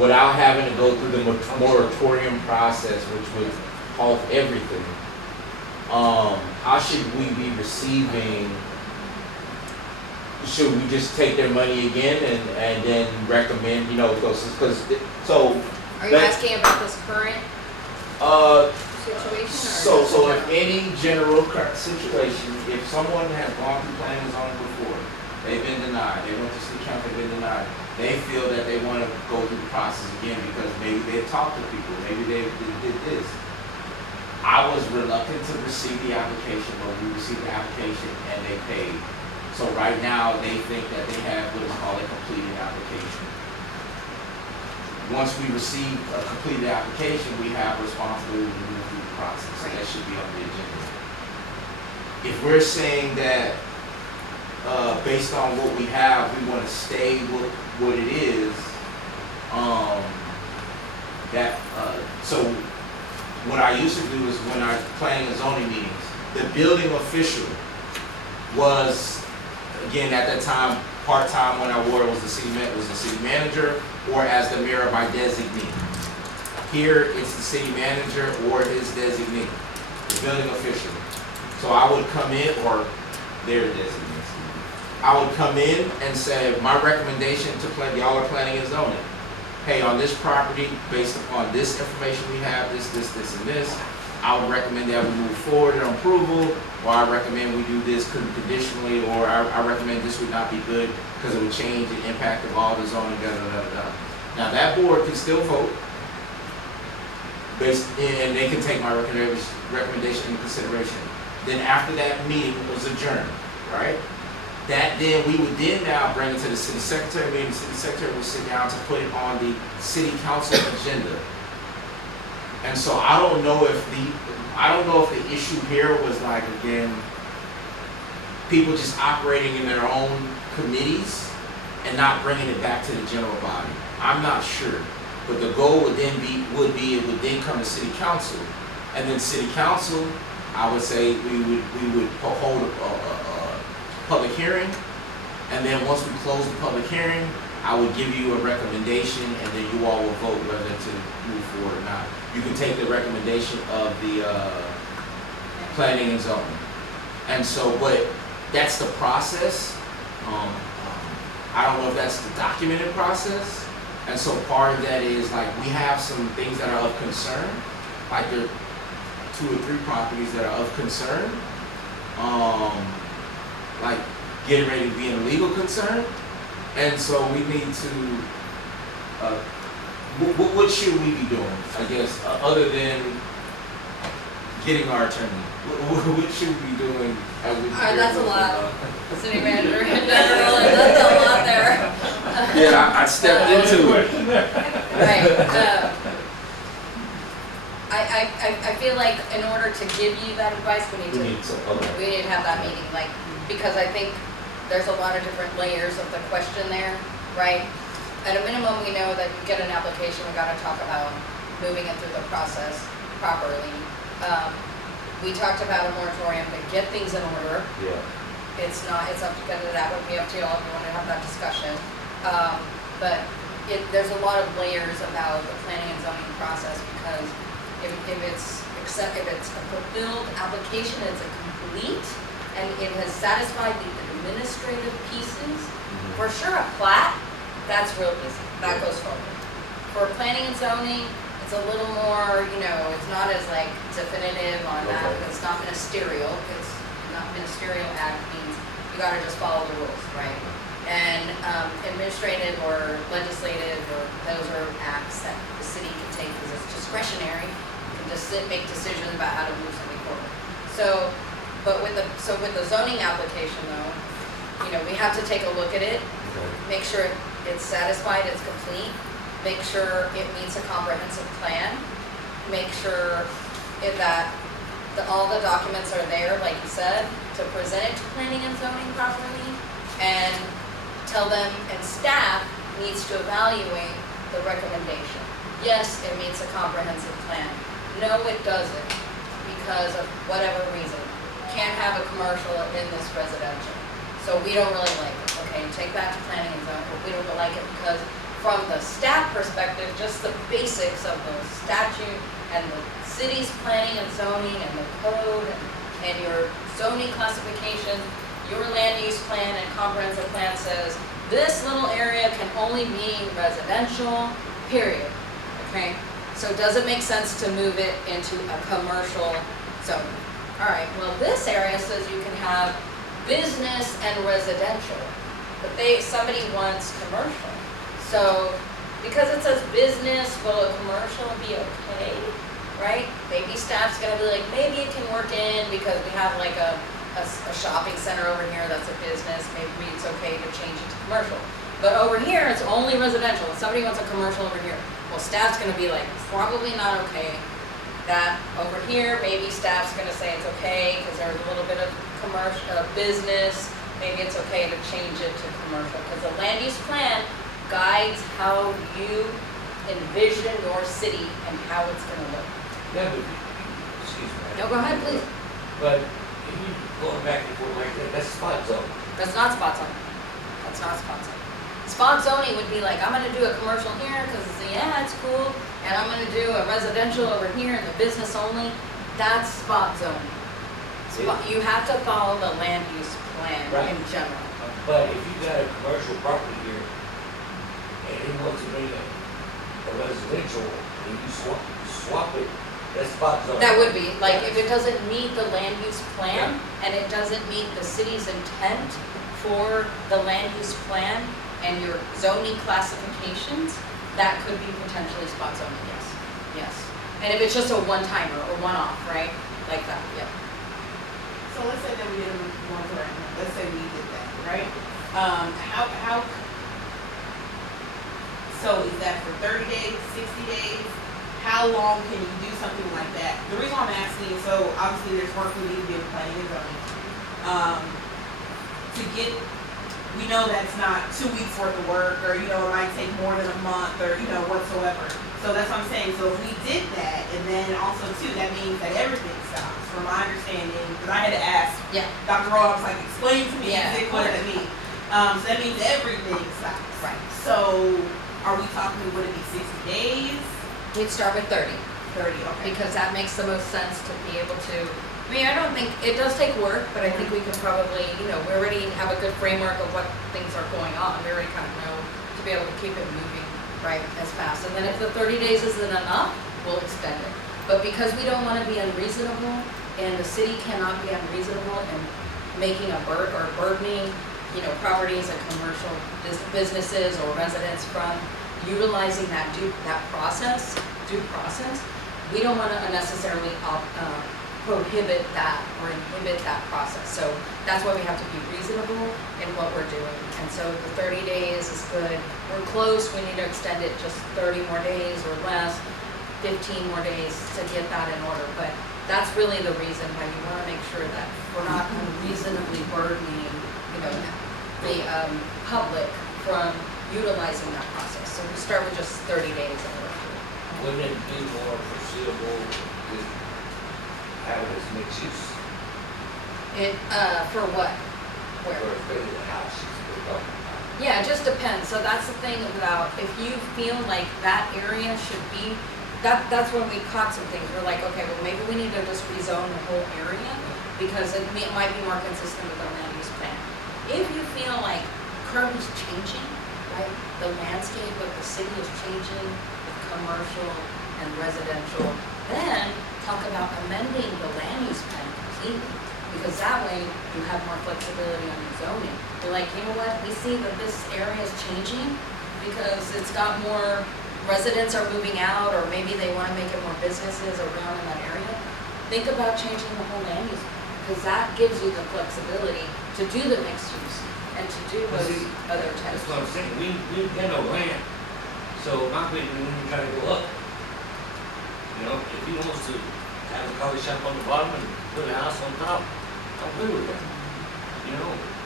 without having to go through the moratorium process, which would halt everything. How should we be receiving? Should we just take their money again and then recommend, because so. Are you asking about this current situation? So in any general current situation, if someone has gone through planning and zoning before, they've been denied, they went to city council, they've been denied, they feel that they want to go through the process again because maybe they've talked to people, maybe they did this. I was reluctant to receive the application, but we received the application and they paid. So right now, they think that they have what is called a completed application. Once we receive a completed application, we have responsibility to move through the process. So that should be on the agenda. If we're saying that based on what we have, we want to stay with what it is, so what I used to do is when I was planning and zoning meetings, the building official was, again, at that time, part-time when I wore it was the city manager, or as the mayor by designee. Here, it's the city manager or his designee, the building official. So I would come in, or their designee. I would come in and say, my recommendation to y'all are planning and zoning. Hey, on this property, based upon this information we have, this, and this, I would recommend that we move forward on approval, or I recommend we do this conditionally, or I recommend this would not be good because it would change the impact of all the zoning, Now that board can still vote, and they can take my recommendation into consideration. Then after that meeting was adjourned, right? Then we would now bring it to the city secretary meeting. The city secretary would sit down to put it on the city council agenda. And so I don't know if the issue here was like, again, people just operating in their own committees and not bringing it back to the general body. I'm not sure, but the goal would then come to city council, and then city council, I would say we would hold a public hearing, and then once we close the public hearing, I would give you a recommendation, and then you all will vote whether to move forward or not. You can take the recommendation of the planning and zoning, and so, but that's the process. I don't know if that's the documented process, and so part of that is like we have some things that are of concern, like there are 2 or 3 properties that are of concern. Like getting ready to be an illegal concern, and so we need to. What should we be doing? I guess other than getting our attorney, what should we be doing? That's a lot, city manager. That's a lot there. Yeah, I stepped into it. Right. I feel like in order to give you that advice, we need to have that meeting, because I think there's a lot of different layers of the question there, right? At a minimum, we know that you get an application, we got to talk about moving it through the process properly. We talked about a moratorium to get things in order. Yeah. It's up to that would be up to you all if you want to have that discussion. But there's a lot of layers about the planning and zoning process, because if it's a fulfilled application, it's a complete, and it has satisfied the administrative pieces. For sure, a plat, that's real easy. That goes forward. For planning and zoning, it's a little more, it's not as definitive on that. It's not ministerial. It's not ministerial act means you got to just follow the rules, right? And administrative or legislative, or those are acts that the city can take because it's discretionary. You can just make decisions about how to move something forward. But with the zoning application though, we have to take a look at it, make sure it's satisfied, it's complete, make sure it meets a comprehensive plan, make sure that all the documents are there, like you said, to present it to planning and zoning properly, and tell them, and staff needs to evaluate the recommendation. Yes, it meets a comprehensive plan. No, it doesn't, because of whatever reason. Can't have a commercial in this residential. So we don't really like it. Okay, take that to planning and zoning, but we don't like it because from the staff perspective, just the basics of the statute and the city's planning and zoning and the code and your zoning classification, your land use plan and comprehensive plan says, this little area can only be residential, period, okay? So does it make sense to move it into a commercial zone? All right, well, this area says you can have business and residential, but somebody wants commercial. So, because it says business, will a commercial be okay, right? Maybe staff's gonna be like, maybe it can work in because we have like a shopping center over here that's a business, maybe it's okay to change it to commercial. But over here, it's only residential, and somebody wants a commercial over here. Well, staff's gonna be like, probably not okay. That over here, maybe staff's gonna say it's okay, because there's a little bit of commercial, business, maybe it's okay to change it to commercial, because the land use plan guides how you envision your city and how it's gonna look. That would be, excuse me. No, go ahead, please. But if you going back and forth like that, that's spot zone. That's not spot zoning. That's not spot zoning. Spot zoning would be like, I'm gonna do a commercial here because yeah, it's cool, and I'm gonna do a residential over here in the business only. That's spot zoning. You have to follow the land use plan Right. in general. But if you got a commercial property here, and he wants to bring a residential, and you swap it, that's spot zone. That would be, like, if it doesn't meet the land use plan, and it doesn't meet the city's intent for the land use plan and your zoning classifications, that could be potentially spot zoning, yes, yes. And if it's just a one-timer or one-off, right, like that, yeah. So let's say that we did one correct, let's say we did that, right? So is that for 30 days, 60 days? How long can you do something like that? The reason why I'm asking is, so obviously there's work we need to do with planning and zoning. We know that's not 2 weeks worth of work, or, it might take more than a month, or, whatsoever. So that's what I'm saying, so if we did that, and then also too, that means that everything stops, from my understanding, because I had to ask Yeah. Dr. Rowe, I was like, explain to me, Yeah, what does that mean? So that means everything stops. Right. So, are we talking, would it be 60 days? We'd start with 30. 30, okay. Because that makes the most sense to be able to, I don't think, it does take work, but I think we could probably, we already have a good framework of what things are going on. We already kind of know to be able to keep it moving, right, as fast. And then if the 30 days isn't enough, we'll extend it. But because we don't want to be unreasonable, and the city cannot be unreasonable in making burdening, properties and commercial businesses or residents from utilizing that due process, we don't want to unnecessarily prohibit that or inhibit that process. So that's why we have to be reasonable in what we're doing. And so the 30 days is good. We're close, we need to extend it just 30 more days or less, 15 more days to get that in order. But that's really the reason why you want to make sure that we're not unreasonably burdening, the public from utilizing that process. So we start with just 30 days and work through it. Wouldn't it be more foreseeable to have it as mixed use? For what? Or Where? if they the house, we're talking about? Yeah, it just depends. So that's the thing about, if you feel like that area should be, that's when we caught some things. We're like, okay, well, maybe we need to just rezone the whole area because it might be more consistent with our land use plan. If you feel like Kirby's changing, right, the landscape of the city is changing with commercial and residential, then talk about amending the land use plan completely. Because that way you have more flexibility on your zoning. You're like, you know what, we see that this area is changing because it's got more residents are moving out, or maybe they want to make it more businesses around in that area. Think about changing the whole land use plan, because that gives you the flexibility to do the mixed use and to do Well, those see, other types. That's what I'm saying, we've got no land, so my opinion, we need to try to go up. If he wants to have a coffee shop on the bottom and put a house on top, I'm good with that.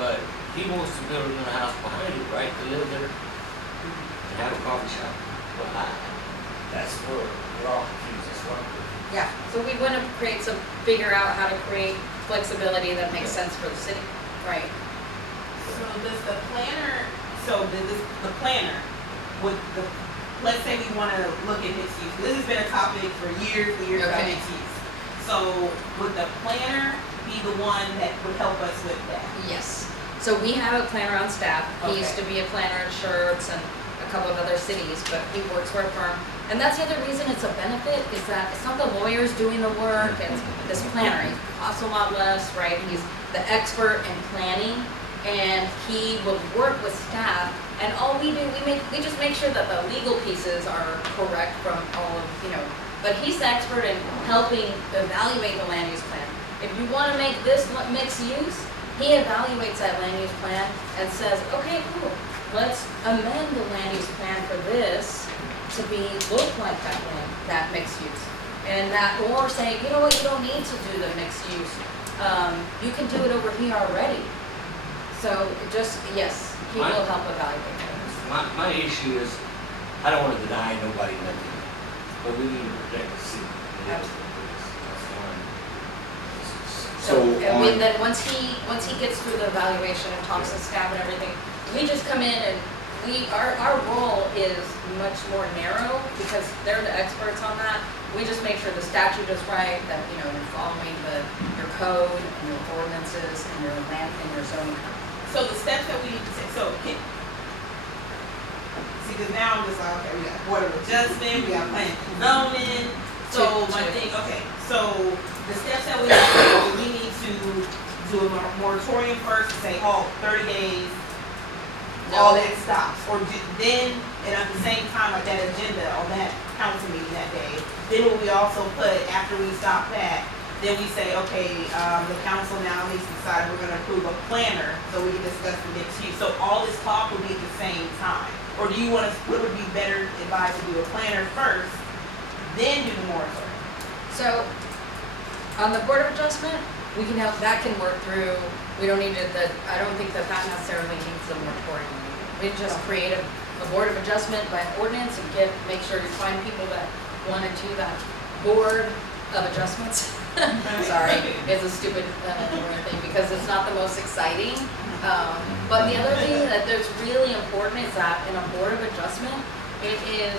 But he wants to build another house behind it, right, to live there and have a coffee shop. Well, that's where we're all confused, that's what I'm doing. Yeah, so we want to figure out how to create flexibility that makes sense for the city, right? So does the planner, the planner, let's say we wanna look at mixed use. This has been a topic for years and years about Okay. mixed use. So would the planner be the one that would help us with that? Yes. So we have a planner on staff. He used to be a planner in Schertz and a couple of other cities, but he works for a firm. And that's the other reason it's a benefit, is that it's not the lawyers doing the work, it's this planner. He costs a lot less, right? He's the expert in planning, and he will work with staff. And all we do, we just make sure that the legal pieces are correct from all of, but he's the expert in helping evaluate the land use plan. If you wanna make this mixed use, he evaluates that land use plan and says, okay, cool, let's amend the land use plan for this to look like that mixed use. And or say, you know what, you don't need to do the mixed use. You can do it over here already. So yes, he will help evaluate it. My issue is, I don't wanna deny nobody nothing, but we need to protect the city. So on- Then once he gets through the evaluation and talks to staff and everything, we just come in and our role is much more narrow because they're the experts on that. We just make sure the statute is right, that, you're following your code and your ordinances and your land and your zoning code. So the steps that we need to take, see, because now I'm just like, okay, we got board of adjustment, we got planning and zoning. So my thing, okay, so the steps that we need to take, we need to do a moratorium first, and say, 30 days, all that stops. Or then, and at the same time, like that agenda on that council meeting that day, then we also put, after we stop that, then we say, okay, the council now needs to decide we're gonna approve a planner so we can discuss the mixed use. So all this talk will be at the same time. Or do you wanna, would it be better advised to do a planner first, then do the moratorium? So, on the board of adjustment, we can help, that can work through, we don't need I don't think that necessarily needs the moratorium. We just create a board of adjustment by ordinance and make sure you find people that wanna do that board of adjustments. Sorry, it's a stupid word thing because it's not the most exciting. But the other thing that's really important is that in a board of adjustment, it is,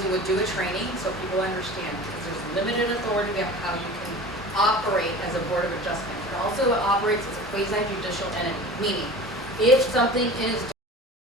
we would do a training so people understand, because there's limited authority of how you can operate as a board of adjustment. It also operates as a quasi-judicial entity, meaning if something is